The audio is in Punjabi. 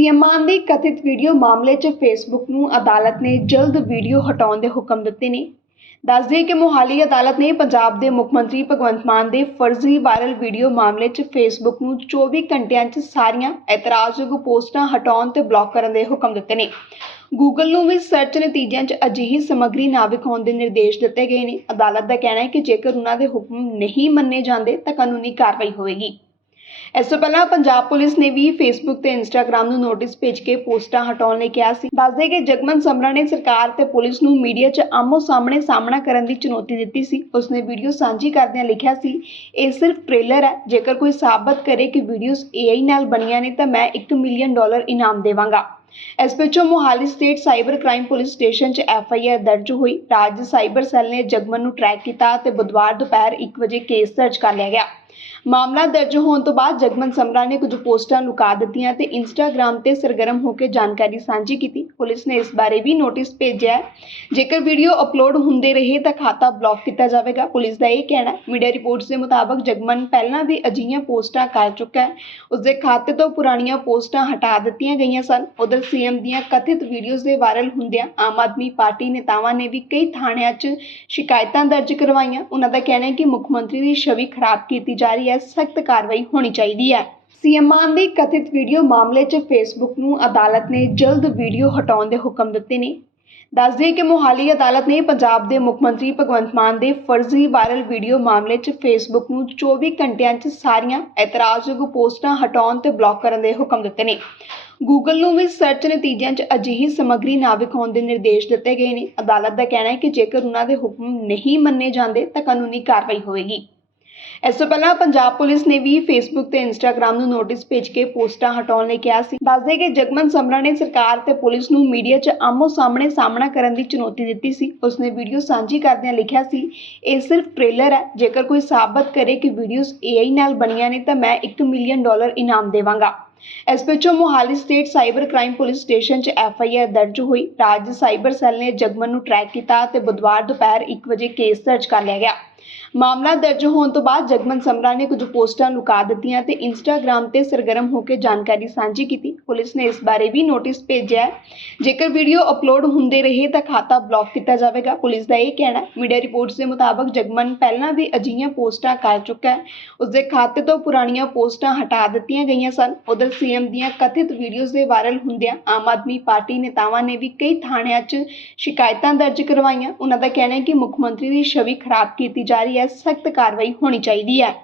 ਸੀਐਮ ਮਾਨ ਦੀ ਕਥਿਤ ਵੀਡੀਓ ਮਾਮਲੇ 'ਚ ਫੇਸਬੁੱਕ ਨੂੰ ਅਦਾਲਤ ਨੇ ਜਲਦ ਵੀਡੀਓ ਹਟਾਉਣ ਦੇ ਹੁਕਮ ਦਿੱਤੇ ਨੇ। ਦੱਸ ਦਈਏ ਕਿ ਮੋਹਾਲੀ ਅਦਾਲਤ ਨੇ ਪੰਜਾਬ ਦੇ ਮੁੱਖ ਮੰਤਰੀ ਭਗਵੰਤ ਮਾਨ ਦੇ ਫਰਜ਼ੀ ਵਾਇਰਲ ਵੀਡੀਓ ਮਾਮਲੇ 'ਚ ਫੇਸਬੁੱਕ ਨੂੰ 24 ਘੰਟਿਆਂ 'ਚ ਸਾਰੀਆਂ ਇਤਰਾਜ਼ਯੋਗ ਪੋਸਟਾਂ ਹਟਾਉਣ ਤੇ ਬਲੌਕ ਕਰਨ ਦੇ ਹੁਕਮ ਦਿੱਤੇ ਨੇ। ਗੂਗਲ ਨੂੰ ਵੀ ਸਰਚ ਨਤੀਜਿਆਂ 'ਚ ਅਜਿਹੀ ਸਮੱਗਰੀ ਨਾ ਵਿਖਾਉਣ ਦੇ ਨਿਰਦੇਸ਼ ਦਿੱਤੇ ਗਏ ਨੇ। ਅਦਾਲਤ ਦਾ ਕਹਿਣਾ ਹੈ ਕਿ ਜੇਕਰ ਉਹਨਾਂ ਦੇ ਹੁਕਮ ਨਹੀਂ ਮੰਨੇ ਜਾਂਦੇ ਤਾਂ ਕਾਨੂੰਨੀ ਕਾਰਵਾਈ ਹੋਵੇਗੀ। ਇਸ ਤੋਂ ਪਹਿਲਾਂ ਪੰਜਾਬ ਪੁਲਿਸ ਨੇ ਵੀ ਫੇਸਬੁੱਕ ਤੇ ਇੰਸਟਾਗ੍ਰam ਨੂੰ ਨੋਟਿਸ ਭੇਜ ਕੇ ਪੋਸਟਾਂ ਹਟਾਉਣ ਲਈ ਕਿਹਾ ਸੀ। ਦੱਸਦੇ ਕਿ ਜਗਮਨ ਸਮਰਾ ਨੇ ਸਰਕਾਰ ਤੇ ਪੁਲਿਸ ਨੂੰ ਮੀਡੀਆ 'ਚ ਆਮੋ ਸਾਹਮਣੇ ਸਾਹਮਣਾ ਕਰਨ ਦੀ ਚੁਣੌਤੀ ਦਿੱਤੀ ਸੀ। ਉਸਨੇ ਵੀਡੀਓ ਸਾਂਝੀ ਕਰਦਿਆਂ ਲਿਖਿਆ ਸੀ, ਇਹ ਸਿਰਫ ਟ੍ਰੇਲਰ ਹੈ। ਜੇਕਰ ਕੋਈ ਸਾਬਤ ਕਰੇ ਕਿ ਵੀਡੀਓਜ਼ AI ਨਾਲ ਬਣੀਆਂ ਨੇ ਤਾਂ ਮੈਂ 1 ਮਿਲੀਅਨ ਡਾਲਰ ਇਨਾਮ ਦੇਵਾਂਗਾ। ਇਸ ਪਿੱਛੋਂ Mohali state cyber crime police station 'ਚ ਐਫ ਆਈ ਆਰ ਦਰਜ ਹੋਈ। ਰਾਜ ਸਾਈਬਰ ਸੈੱਲ ਨੇ ਜਗਮਨ ਨੂੰ ਟਰੈਕ ਕੀਤਾ ਤੇ ਬੁੱਧਵਾਰ ਦੁਪਹਿਰ 1 ਵਜੇ ਕੇਸ ਦਰਜ ਕਰ ਲਿਆ ਗਿਆ। ਮਾਮਲਾ ਦਰਜ ਹੋਣ ਤੋਂ ਬਾਅਦ ਜਗਮਨ ਸਮਰਾ ਨੇ ਕੁਝ ਪੋਸਟਾਂ ਲੁਕਾ ਦਿੱਤੀਆਂ ਤੇ ਇੰਸਟਾਗ੍ਰam ਤੇ ਸਰਗਰਮ ਹੋ ਕੇ ਜਾਣਕਾਰੀ ਸਾਂਝੀ ਕੀਤੀ। ਪੁਲਿਸ ਨੇ ਇਸ ਬਾਰੇ ਵੀ ਨੋਟਿਸ ਭੇਜਿਆ ਹੈ। ਜੇਕਰ ਵੀਡੀਓ ਅਪਲੋਡ ਹੁੰਦੇ ਰਹੇ ਤਾਂ ਖਾਤਾ ਬਲੌਕ ਕੀਤਾ ਜਾਵੇਗਾ। ਪੁਲਿਸ ਦਾ ਇਹ ਕਹਿਣਾ ਹੈ ਮੀਡੀਆ ਰਿਪੋਰਟਸ ਦੇ ਮੁਤਾਬਕ ਜਗਮਨ ਪਹਿਲਾਂ ਵੀ ਅਜਿਹੀਆਂ ਪੋਸਟਾਂ ਕਰ ਚੁੱਕਾ ਹੈ। ਉਸਦੇ ਖਾਤੇ ਤੋਂ ਪੁਰਾਣੀਆਂ ਪੋਸਟਾਂ ਹਟਾ ਦਿੱਤੀਆਂ ਗਈਆਂ ਸਨ। ਉਧਰ ਸੀਐਮ ਦੀਆਂ ਕਥਿਤ ਵੀਡੀਓਜ਼ ਦੇ ਵਾਇਰਲ ਹੁੰਦਿਆਂ ਆਮ ਆਦਮੀ ਪਾਰਟੀ ਨੇਤਾਵਾਂ ਨੇ ਵੀ ਕਈ ਥਾਣਿਆਂ 'ਚ ਸ਼ਿਕਾਇਤਾਂ ਦਰਜ ਕਰਵਾਈਆਂ। ਉਹਨਾਂ ਦਾ ਕਹਿਣਾ ਹੈ ਕਿ ਮੁੱਖ ਮੰਤਰੀ ਦੀ ਛਵੀ ਖਰਾਬ ਕੀਤੀ ਜਾ ਰਹੀ ਹੈ, ਸਖਤ ਕਾਰਵਾਈ ਹੋਣੀ ਚਾਹੀਦੀ ਹੈ। ਸੀਐਮ ਮਾਨ ਦੀ ਕਥਿਤ ਵੀਡੀਓ ਮਾਮਲੇ 'ਚ ਫੇਸਬੁੱਕ ਨੂੰ ਅਦਾਲਤ ਨੇ ਜਲਦ ਵੀਡੀਓ ਹਟਾਉਣ ਦੇ ਹੁਕਮ ਦਿੱਤੇ ਨੇ। ਦੱਸ ਦਈਏ ਕਿ ਮੋਹਾਲੀ ਅਦਾਲਤ ਨੇ ਪੰਜਾਬ ਦੇ ਮੁੱਖ ਮੰਤਰੀ ਭਗਵੰਤ ਮਾਨ ਦੇ ਫਰਜ਼ੀ ਵਾਇਰਲ ਵੀਡੀਓ ਮਾਮਲੇ 'ਚ ਫੇਸਬੁੱਕ ਨੂੰ 24 ਘੰਟਿਆਂ 'ਚ ਸਾਰੀਆਂ ਇਤਰਾਜ਼ਯੋਗ ਪੋਸਟਾਂ ਹਟਾਉਣ ਤੇ ਬਲੌਕ ਕਰਨ ਦੇ ਹੁਕਮ ਦਿੱਤੇ ਨੇ। ਗੂਗਲ ਨੂੰ ਵੀ ਸਰਚ ਨਤੀਜਿਆਂ 'ਚ ਅਜਿਹੀ ਸਮੱਗਰੀ ਨਾ ਵਿਖਾਉਣ ਦੇ ਨਿਰਦੇਸ਼ ਦਿੱਤੇ ਗਏ ਨੇ। ਅਦਾਲਤ ਦਾ ਕਹਿਣਾ ਹੈ ਕਿ ਜੇਕਰ ਉਹਨਾਂ ਦੇ ਹੁਕਮ ਨਹੀਂ ਮੰਨੇ ਜਾਂਦੇ ਤਾਂ ਕਾਨੂੰਨੀ ਕਾਰਵਾਈ ਹੋਵੇਗੀ। ਇਸ ਤੋਂ ਪਹਿਲਾਂ ਪੰਜਾਬ ਪੁਲਿਸ ਨੇ ਵੀ ਫੇਸਬੁੱਕ ਤੇ ਇੰਸਟਾਗ੍ਰam ਨੂੰ ਨੋਟਿਸ ਭੇਜ ਕੇ ਪੋਸਟਾਂ ਹਟਾਉਣ ਲਈ ਕਿਹਾ ਸੀ। ਦੱਸਦੇ ਕਿ ਜਗਮਨ ਸਮਰਾ ਨੇ ਸਰਕਾਰ ਤੇ ਪੁਲਿਸ ਨੂੰ ਮੀਡੀਆ 'ਚ ਆਮੋ ਸਾਹਮਣੇ ਸਾਹਮਣਾ ਕਰਨ ਦੀ ਚੁਣੌਤੀ ਦਿੱਤੀ ਸੀ। ਉਸਨੇ ਵੀਡੀਓ ਸਾਂਝੀ ਕਰਦਿਆਂ ਲਿਖਿਆ ਸੀ, ਇਹ ਸਿਰਫ ਟ੍ਰੇਲਰ ਹੈ। ਜੇਕਰ ਕੋਈ ਸਾਬਤ ਕਰੇ ਕਿ ਵੀਡੀਓਜ਼ AI ਨਾਲ ਬਣੀਆਂ ਨੇ ਤਾਂ ਮੈਂ 1 ਮਿਲੀਅਨ ਡਾਲਰ ਇਨਾਮ ਦੇਵਾਂਗਾ। ਇਸ ਪਿੱਛੋਂ Mohali state cyber crime police station 'ਚ ਐਫ ਆਈ ਆਰ ਦਰਜ ਹੋਈ। ਰਾਜ ਸਾਈਬਰ ਸੈੱਲ ਨੇ ਜਗਮਨ ਨੂੰ ਟਰੈਕ ਕੀਤਾ ਤੇ ਬੁੱਧਵਾਰ ਦੁਪਹਿਰ 1 ਵਜੇ ਕੇਸ ਦਰਜ ਕਰ ਲਿਆ ਗਿਆ। ਮਾਮਲਾ ਦਰਜ ਹੋਣ ਤੋਂ ਬਾਅਦ ਜਗਮਨ ਸਮਰਾ ਨੇ ਕੁਝ ਪੋਸਟਾਂ ਲੁਕਾ ਦਿੱਤੀਆਂ ਤੇ ਇੰਸਟਾਗ੍ਰam ਤੇ ਸਰਗਰਮ ਹੋ ਕੇ ਜਾਣਕਾਰੀ ਸਾਂਝੀ ਕੀਤੀ। ਪੁਲਿਸ ਨੇ ਇਸ ਬਾਰੇ ਵੀ ਨੋਟਿਸ ਭੇਜਿਆ ਹੈ। ਜੇਕਰ ਵੀਡੀਓ ਅਪਲੋਡ ਹੁੰਦੇ ਰਹੇ ਤਾਂ ਖਾਤਾ ਬਲੌਕ ਕੀਤਾ ਜਾਵੇਗਾ। ਪੁਲਿਸ ਦਾ ਇਹ ਕਹਿਣਾ ਹੈ ਮੀਡੀਆ ਰਿਪੋਰਟਸ ਦੇ ਮੁਤਾਬਕ ਜਗਮਨ ਪਹਿਲਾਂ ਵੀ ਅਜਿਹੀਆਂ ਪੋਸਟਾਂ ਕਰ ਚੁੱਕਾ ਹੈ। ਉਸਦੇ ਖਾਤੇ ਤੋਂ ਪੁਰਾਣੀਆਂ ਪੋਸਟਾਂ ਹਟਾ ਦਿੱਤੀਆਂ ਗਈਆਂ ਸਨ। ਉਧਰ ਸੀਐਮ ਦੀਆਂ ਕਥਿਤ ਵੀਡੀਓਜ਼ ਦੇ ਵਾਇਰਲ ਹੁੰਦਿਆਂ ਆਮ ਆਦਮੀ ਪਾਰਟੀ ਨੇਤਾਵਾਂ ਨੇ ਵੀ ਕਈ ਥਾਣਿਆਂ 'ਚ ਸ਼ਿਕਾਇਤਾਂ ਦਰਜ ਕਰਵਾਈਆਂ। ਉਹਨਾਂ ਦਾ ਕਹਿਣਾ ਹੈ ਕਿ ਮੁੱਖ ਮੰਤਰੀ ਦੀ ਛਵੀ ਖਰਾਬ ਕੀਤੀ ਜਾ ਰਹੀ ਹੈ ਸਖਤ ਕਾਰਵਾਈ ਹੋਣੀ ਚਾਹੀਦੀ ਹੈ।